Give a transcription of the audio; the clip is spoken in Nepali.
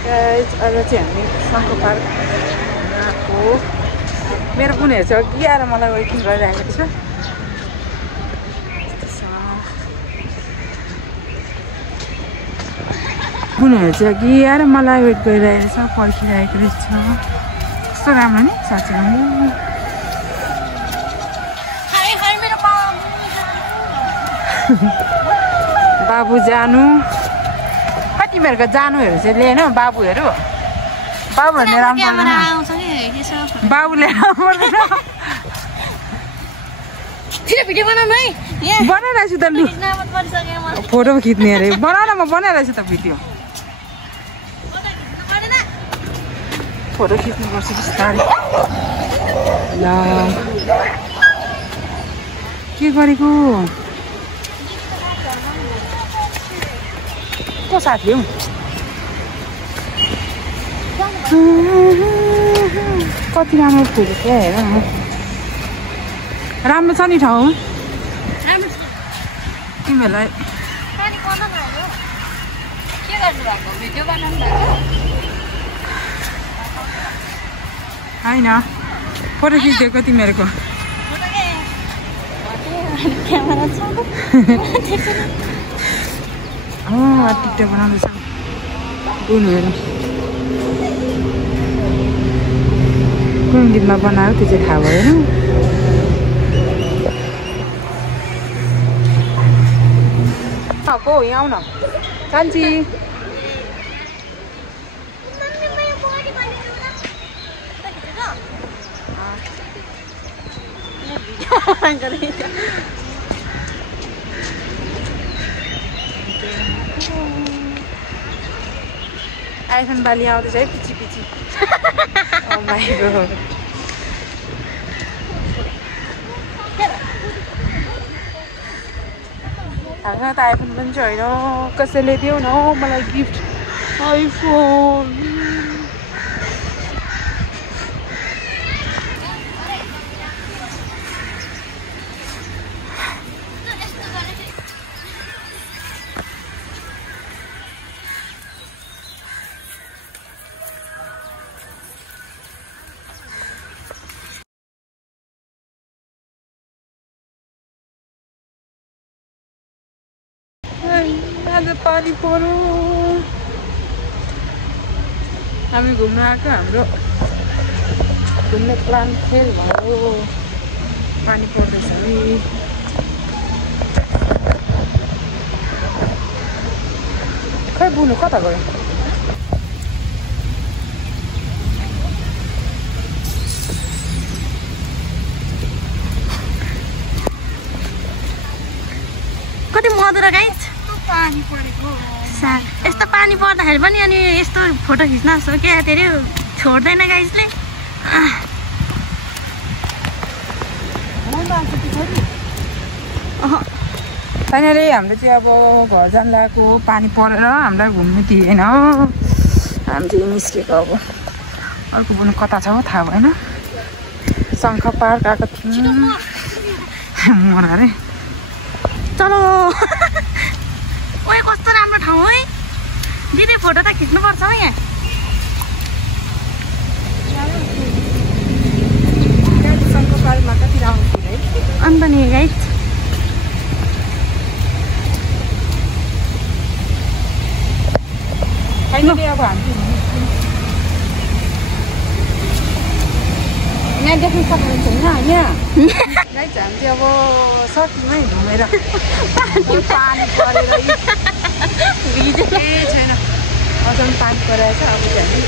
अहिले चाहिँ हामी शङ्कर पार्क आएको। मेरो बुनेहरू चाहिँ अघि आएर मलाई वेटिङ गरिरहेको छ। बुनेहरू चाहिँ अघि आएर मलाई वेट गरिरहेको छ, पर्खिरहेको रहेछ। कस्तो राम्रो नि साँच्चै बाबु जानु कति बेरको जानुहरू चाहिँ लिएन बाबुहरू। बाबुहरूले राम्रो बाबुले बनाइरहेछु त लु फोटो खिच्ने अरे बनाउन म बनाइरहेछु त भिडियो फोटो खिच्नुपर्छ बिस्तारै। ल के गरेको को साथी हौ कति राम्रो फुल क्या हेर राम्रो छ नि ठाउँ तिमीहरूलाई होइन फोटो खिचिदिएको तिमीहरूको टिकटक बनाउँदैछ बुनुहरू कुन गीतमा बनायो त्यो चाहिँ थाहा भएन। को यहाँ आउन कान्छी आइफोन बाली आउँदैछ है पछि पछि। हामीसँग त आइफोन पनि चाहिँ होइन कसैले दियो न मलाई गिफ्ट आइफोन। आज पानी पर्यो हामी घुम्न आएको हाम्रो घुम्ने प्लान फेल भयो पानी पर्दैछ नि। खै बुनु कता गयो कति मधुरो गाइस पानी परेको यस्तो पानी पर्दाखेरि पनि अनि यस्तो फोटो खिच्न जस्तो क्या तेरो छोड्दैन गाइसले। फाइनली हाम्रो चाहिँ अब घर जान लागेको पानी परेर हामीलाई घुम्नु दिएन हामी चाहिँ निस्केको। अब अर्को बुनु कता छ हो थाहा भएन। शङ्कर पार्क आएको थियौँ मर अरे चलो ओए कस्तो राम्रो ठाउँ है दिदी फोटो त खिच्नुपर्छ हौ यहाँ। शङ्कर पार्कमा कति राम्रो फुल है अन्त नि गाइस फाइनली अब हामी यहाँ देख्नु सक्नुहुन्छ होइन यहाँ गाइस हामी चाहिँ अब सकीमै घुमेर पानी परेर केही छैन अझै पानी परेको छ। अब चाहिँ हामी